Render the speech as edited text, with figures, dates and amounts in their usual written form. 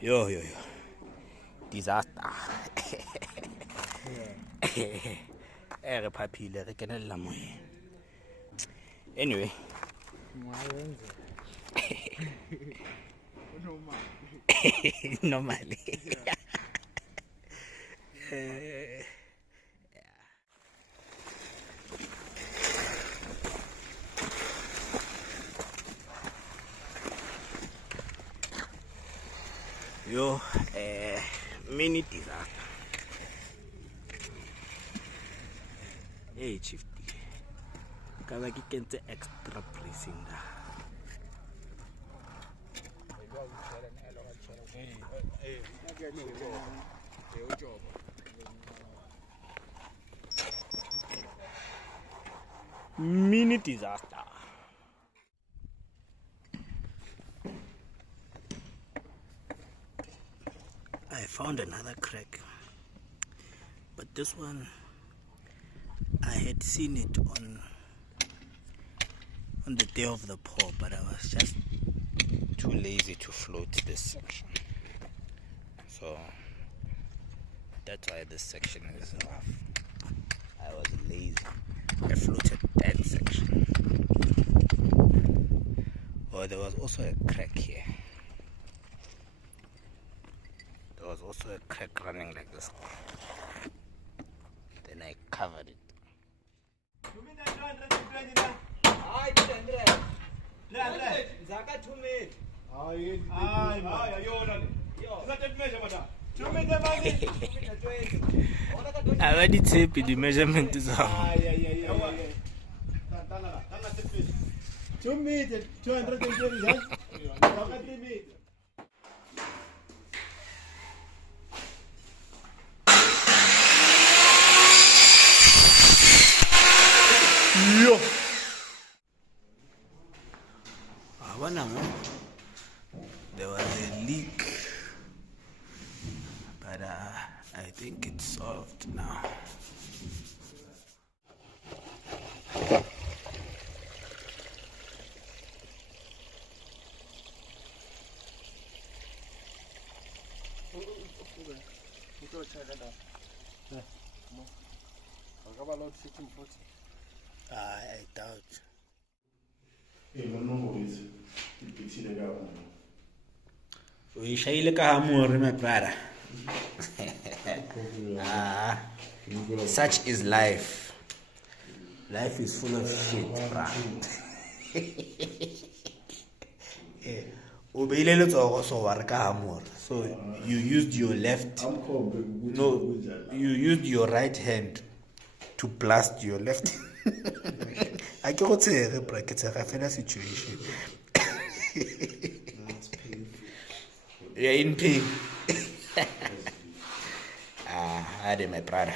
Yo. Disaster. Re phaphile re kenella moyeng. Anyway. Normally. Yo, mini disaster. Hey, Chiefy. Kaza ke kentse extra pressing da. Mini disaster. I found another crack, but this one I had seen it on the day of the pour, but I was just too lazy to float this section, so that's why this section is rough. I was lazy. I floated that section. Oh, there was also a crack here. There was also a crack running like this. Then I covered it. I already taped the measurement is on. 2 meters, 220 meters. Yo. There was a leak, but I think it's solved now. I doubt. We shall come more, my brother. Such is life. Life is full of shit, bruh. So you used your left. No, you used your right hand to blast your left. I can't say a bracket. I feel a situation. You're in pain. I my brother.